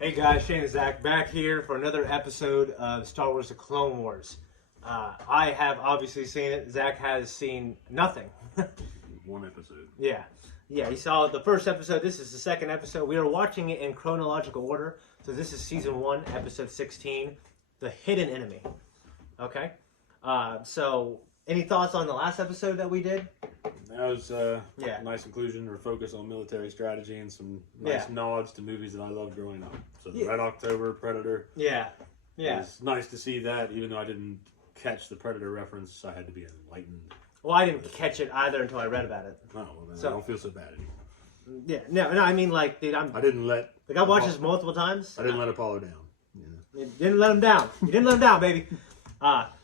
Hey guys, Shane and Zach back here for another episode of Star Wars The Clone Wars. I have obviously seen it. Zach has seen nothing. One episode. Yeah, he saw the first episode. This is the second episode. We are watching it in chronological order. So this is season 1, episode 16, The Hidden Enemy. Okay? So any thoughts on the last episode that we did? That was a nice inclusion or focus on military strategy and some nice nods to movies that I loved growing up. So the Red October, Predator. Yeah. It's nice to see that, even though I didn't catch the Predator reference, I had to be enlightened. Well, I didn't catch it either until I read about it. Oh, well, then I don't feel so bad anymore. Yeah, no, I mean, like, dude, I didn't let... Like, I watched this multiple times. I didn't let Apollo down. Yeah. You didn't let him down. You didn't let him down, baby.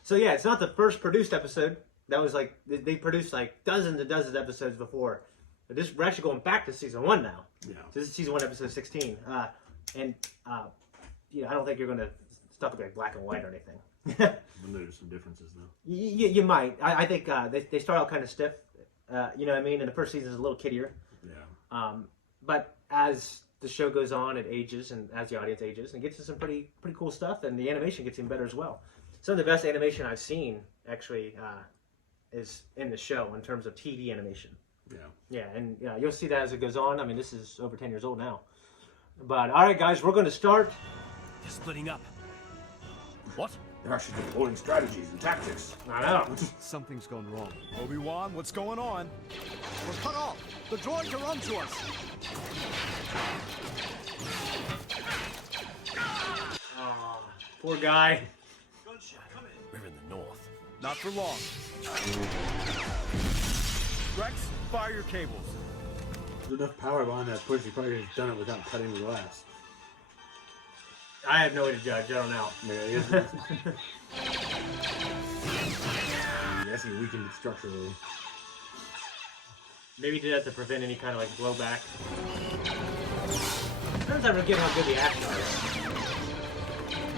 So yeah, it's not the first produced episode. That was like, they produced like dozens and dozens of episodes before. But we're actually going back to season 1 now. Yeah. So this is season 1, episode 16. I don't think you're going to stuff it like black and white or anything. But there's some differences though. You might. I think they start out kind of stiff. You know what I mean? And the first season is a little kiddier. Yeah. But as the show goes on, it ages, and as the audience ages, and gets to some pretty cool stuff, and the animation gets even better as well. Some of the best animation I've seen, actually, is in the show in terms of TV animation. Yeah. Yeah, and you'll see that as it goes on. I mean, this is over 10 years old now. But, all right, guys, we're going to start. They're splitting up. What? They're actually deploying strategies and tactics. I know. Something's gone wrong. Obi-Wan, what's going on? We're cut off. The droids are onto us. Oh, poor guy. We're in the north. Not for long. Rex, fire your cables. There's enough power behind that push, you probably could have done it without cutting the glass. I have no way to judge. I don't know. Yeah, yes, he weakened it structurally. Maybe he did that to prevent any kind of like blowback. Sometimes I forget how good the actor is.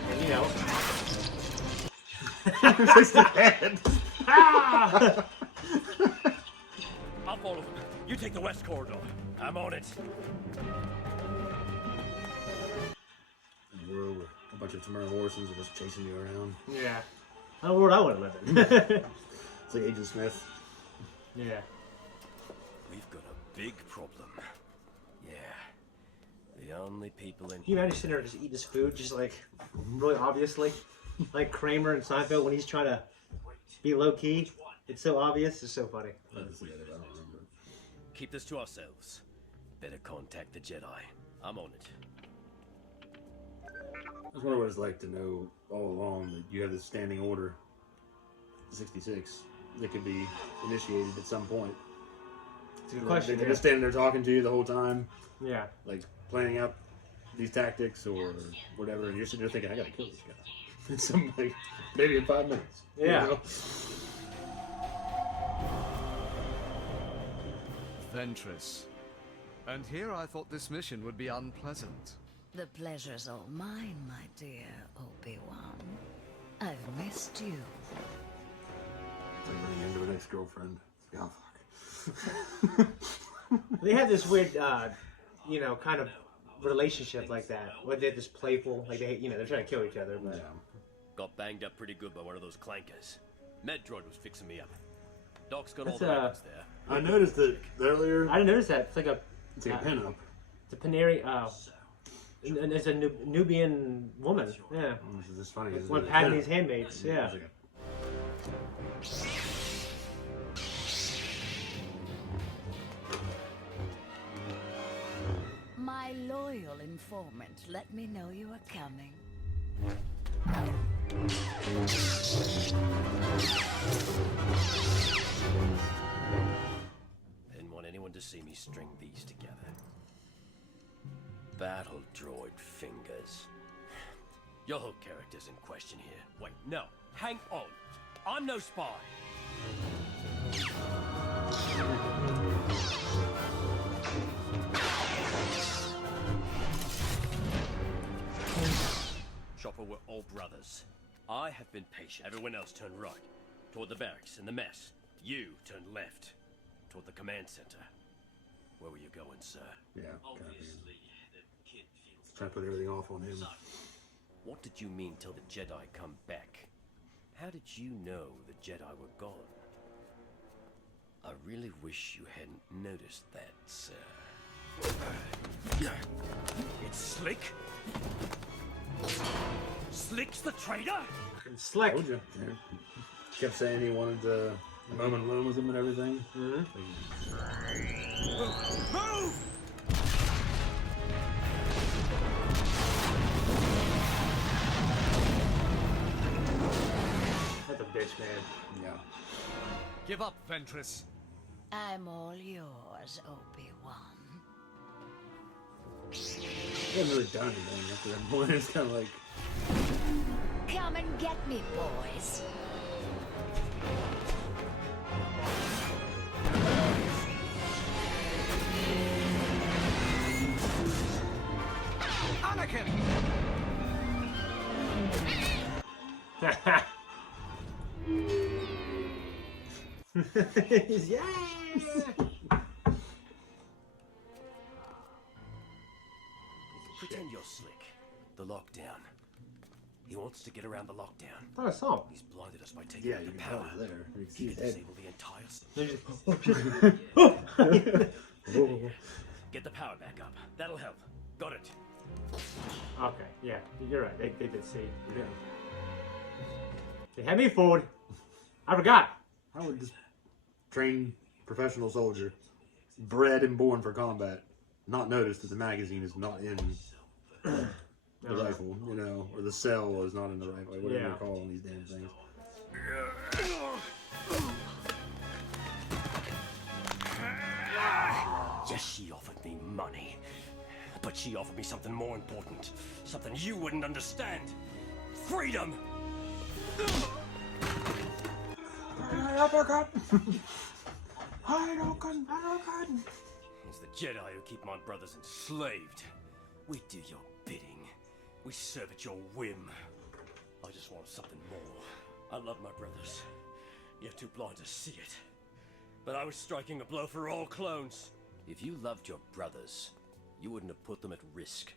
And you know. Fix the head. Ah! I'll follow them. You take the west corridor. I'm on it. And we're over. A bunch of Tamara Morrisons are just chasing you around. Yeah. Not a world I want to live in. It's like Agent Smith. Yeah. We've got a big problem. Yeah. The only people in Can you imagine sitting there and just eating his food, just like, really obviously? Like Kramer and Seinfeld when he's trying to be low-key. It's so obvious. It's so funny. I don't remember. Keep this to ourselves. Better contact the Jedi. I'm on it. I just wonder what it's like to know all along that you have this standing order, 66, that could be initiated at some point. It's a good question. They're just standing there talking to you the whole time, Yeah. like planning out these tactics or whatever, and you're sitting there thinking, I gotta kill this guy. And somebody, maybe in 5 minutes. Yeah. You know? Ventress. And here I thought this mission would be unpleasant. The pleasure's all mine, my dear Obi-Wan. I've missed you. It's like running into an ex-girlfriend. Oh, fuck. They have this weird, kind of relationship like that. Where they're just playful. Like, they're trying to kill each other. But Yeah. Got banged up pretty good by one of those clankers. Medroid was fixing me up. Doc's got That's, all the weapons there. I noticed that earlier. I didn't notice that. It's like a Pin-up. it's a Paneri. And it's a Nubian woman. Yeah. This is just funny. It's one of Padme's handmaids. Yeah. My loyal informant, let me know you are coming. Didn't want anyone to see me string these together. Battle droid fingers. Your whole character's in question here. Wait, no. Hang on. I'm no spy. Chopper, we're all brothers. I have been patient. Everyone else turned right. Toward the barracks and the mess. You turned left. Toward the command center. Where were you going, sir? Yeah. Obviously, the kid feels trying to put everything off on him. What did you mean till the Jedi come back? How did you know the Jedi were gone? I really wish you hadn't noticed that, sir. It's Slick? Slick's the traitor? And Slick. Told you. Yeah. Kept saying he wanted the moment alone with him and everything. Move! That's a bitch, man. Yeah. Give up, Ventress. I'm all yours, Obi-Wan. He hasn't really done anything up to that point. It's kind of like, Come and get me, boys. Anakin! Yeah. Pretend you're Slick. The lockdown. He wants to get around the lockdown. I thought I saw him. He's blinded us by taking yeah, out you the can tell power. he's there. You can see He his can head. disable the entire... They just- Get the power back up. That'll help. Got it. Okay, yeah, you're right. They did see. Yeah. They had me fooled. I forgot. How would this trained professional soldier, bred and born for combat, not notice that the magazine is not in the rifle, you know, or the cell is not in the rifle, whatever Yeah. they're calling these damn things. Yes, she offered me money. But she offered me something more important. Something you wouldn't understand. Freedom! Uppercut! It's the Jedi who keep my brothers enslaved. We do your bidding. We serve at your whim. I just want something more. I love my brothers. You're too blind to see it. But I was striking a blow for all clones. If you loved your brothers, you wouldn't have put them at risk.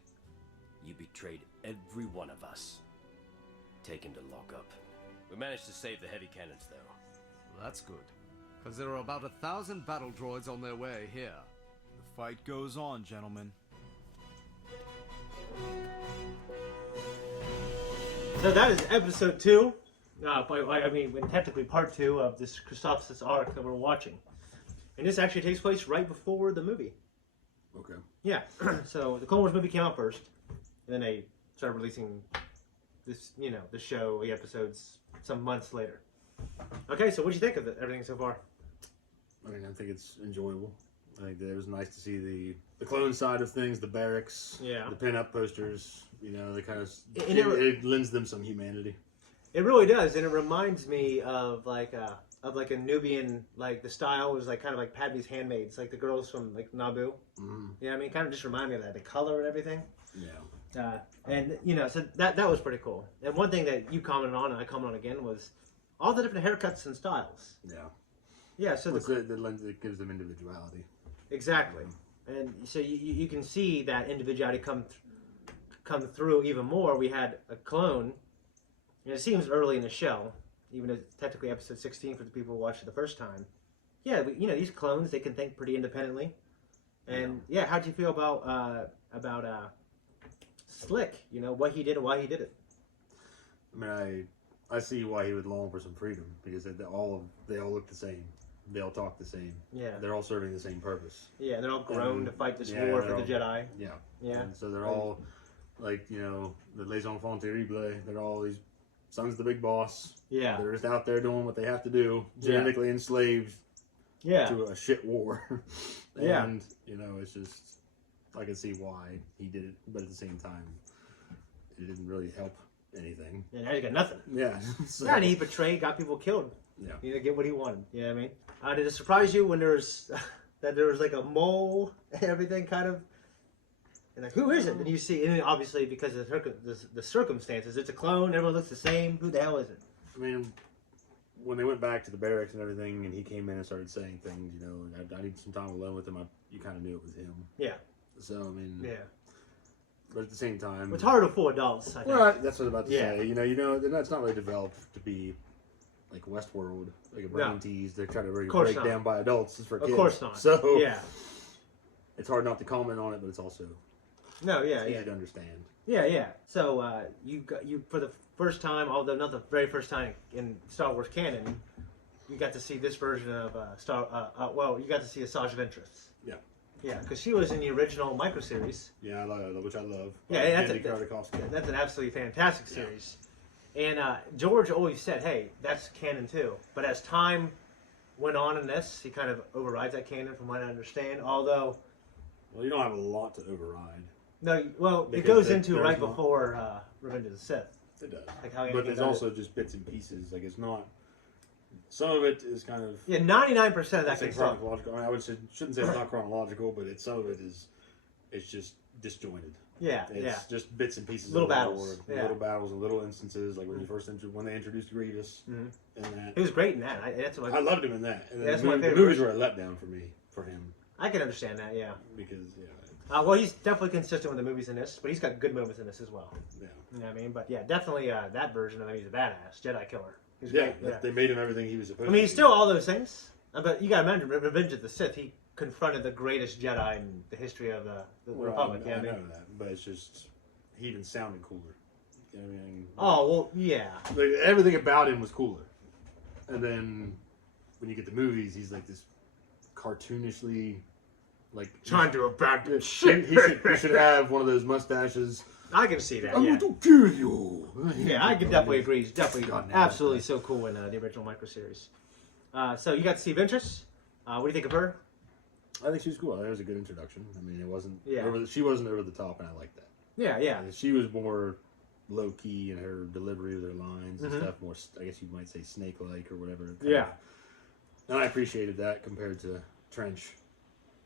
You betrayed every one of us. Taken to lock up. We managed to save the heavy cannons, though. That's good. Because there are about 1,000 battle droids on their way here. The fight goes on, gentlemen. So that is episode 2. Technically part 2 of this Christophsis arc that we're watching. And this actually takes place right before the movie. Okay. Yeah. So the Clone Wars movie came out first. And then they started releasing this, the show, the episodes, some months later. Okay, so what'd you think of everything so far? I mean, I think it's enjoyable. I think that it was nice to see the clone side of things, the barracks, Yeah. the pin-up posters. You know, they kind of And it lends them some humanity. It really does, and it reminds me of like a Nubian, like the style was like kind of like Padme's Handmaids, like the girls from like Naboo. Mm-hmm. Yeah, I mean, kind of just remind me of that, the color and everything. Yeah. So that was pretty cool. And one thing that you commented on, and I commented on again, was all the different haircuts and styles. Yeah. Yeah, so It gives them individuality. exactly, and so you can see that individuality come through even more. We had a clone. And it seems early in the show, even though it's technically episode 16 for the people who watched it the first time. Yeah, but, these clones, they can think pretty independently. And yeah, how'd you feel about Slick? What he did and why he did it. I mean, I see why he would long for some freedom, because they all look the same. They all talk the same. Yeah. They're all serving the same purpose. Yeah, and they're all grown to fight this yeah, war for they're the all- Jedi. Yeah. Yeah. And so they're all, like, the Les Enfants Terribles. They're all these sons of the big boss. Yeah. They're just out there doing what they have to do, genetically enslaved Yeah. to a shit war. Yeah. And, it's just, I can see why he did it, but at the same time, it didn't really help anything. And now you got nothing. Yeah. So, Yeah, and he betrayed, got people killed. yeah. He didn't get what he wanted. You know what I mean? Did it surprise you when there was like a mole and everything kind of? And like, who is it? And you see, and obviously because of the circumstances, it's a clone. Everyone looks the same. Who the hell is it? I mean, when they went back to the barracks and everything, and he came in and started saying things, I need some time alone with him. You kind of knew it was him. Yeah. So I mean, Yeah. but at the same time, It's harder to fool adults, I think. Well, that's what I was about to Yeah. say. That's not really developed to be like Westworld, like a brain No. tease. They're trying to really course break not. down by adults. It's for kids. Of course not. So Yeah. it's hard not to comment on it, but it's also No, yeah, easy yeah. to understand. Yeah, yeah. So you for the first time, although not the very first time in Star Wars canon, you got to see this version of you got to see Asajj Ventress. Yeah. Yeah, because she was in the original microseries. Yeah, which I love. Yeah, that's Andy a- Tartakovsky. That's an absolutely fantastic Yeah. series. And George always said, "Hey, that's canon too." But as time went on in this, he kind of overrides that canon, from what I understand. Although, Well, you don't have a lot to override. no, well, it Because goes into there's right not- before Revenge of the Sith. It does. Like how But Anakin there's does also just bits and pieces. Like it's not. Some of it is kind of. Yeah, 99% of I that think thing's not. chronological. I shouldn't say it's not chronological, but some of it is. It's just disjointed. Yeah, It's yeah. just bits and pieces. Little of the battles, lore, yeah. Little battles and little instances, like when when they introduced Grievous, Mhm. and that. He was great in that. That's what I loved him in that. And That's the, my the favorite movies were a letdown for him I can understand that. Yeah. because Well, he's definitely consistent with the movies in this, but he's got good moments in this as well. yeah. You know what I mean? But yeah, definitely that version of him. He's a badass Jedi killer. He's Yeah, great. they made him everything he was supposed I mean, to he's still all those things. But you got to imagine, Revenge of the Sith. He confronted the greatest Jedi in the history of the Well, Republic. I Yeah, I know mean. that, but it's just he even sounded cooler. You know what I mean? Oh well, yeah. Like, everything about him was cooler. And then when you get the movies, he's like this cartoonishly, like Trying to abandon he shit. should have one of those mustaches. I can see that. I'm Yeah. going to kill you. Yeah, I can definitely agree. He's definitely God, no, absolutely that's- so cool in the original microseries. So you got to see Ventress. What do you think of her? I think she was cool. That was a good introduction. I mean, it wasn't. Yeah. She wasn't over the top, and I like that. Yeah, yeah. And she was more low key in her delivery of their lines and Mhm. stuff. More, I guess you might say, snake like or whatever. Yeah. And I appreciated that compared to Trench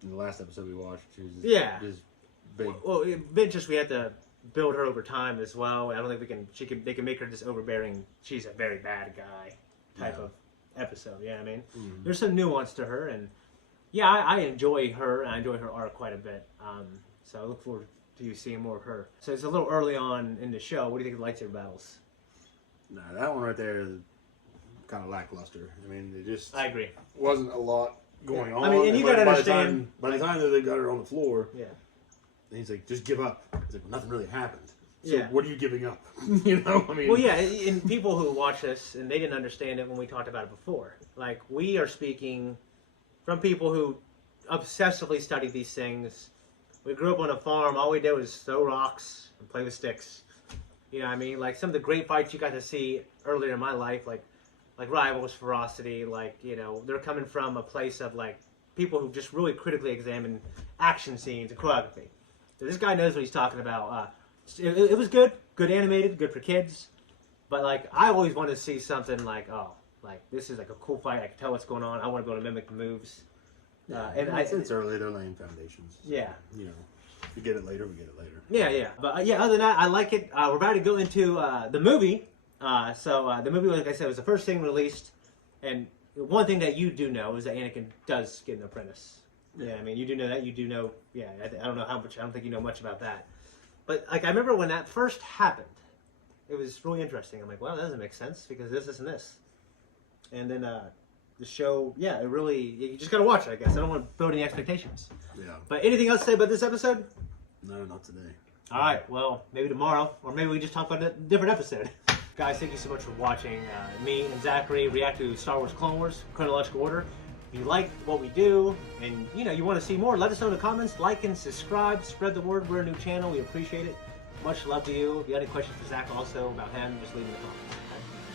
in the last episode we watched. She was just, Yeah. just big. Well, Ventress, we had to build her over time as well. I don't think we can. They can make her just overbearing. She's a very bad guy type Yeah. of episode. Yeah, I mean, Mhm. there's some nuance to her, and yeah, I enjoy her. And I enjoy her arc quite a bit. So I look forward to you seeing more of her. So it's a little early on in the show. What do you think of the lightsaber battles? Nah, that one right there is kind of lackluster. I mean, it just I agree. wasn't a lot going on. I mean, and you gotta by understand- by the time that they got her on the floor, Yeah. and he's like, "Just give up." He's like, "Nothing really happened." So Yeah. what are you giving up? You know, I mean, Well, yeah, and people who watch this and they didn't understand it when we talked about it before. Like, we are speaking from people who obsessively study these things. We grew up on a farm. All we did was throw rocks and play with sticks. You know what I mean? Like, some of the great fights you got to see earlier in my life, like Rivals, Ferocity, like, you know, they're coming from a place of, like, people who just really critically examine action scenes and choreography. So this guy knows what he's talking about. It was good animated, good for kids. But, like, I always want to see something like, oh, like, this is like a cool fight. I can tell what's going on. I want to be able to mimic the moves. And it's early. They're laying foundations. Yeah. You know, if we get it later, we get it later. Yeah, yeah. But, yeah, other than that, I like it. We're about to go into the movie. So the movie, like I said, was the first thing released. And one thing that you do know is that Anakin does get an apprentice. Yeah, I mean, you do know that. You do know, yeah, I don't know how much. I don't think you know much about that. But, like, I remember when that first happened, it was really interesting. I'm like, well, that doesn't make sense because this, and this. And then the show, yeah, it really, you just got to watch it, I guess. I don't want to build any expectations. Yeah. But anything else to say about this episode? No, not today. All right, well, maybe tomorrow, or maybe we just talk about a different episode. Guys, thank you so much for watching me and Zachary react to Star Wars Clone Wars, chronological order. If you like what we do, and you want to see more, let us know in the comments. Like and subscribe, spread the word. We're a new channel. We appreciate it. Much love to you. If you have any questions for Zach also about him, just leave them in the comments. Okay?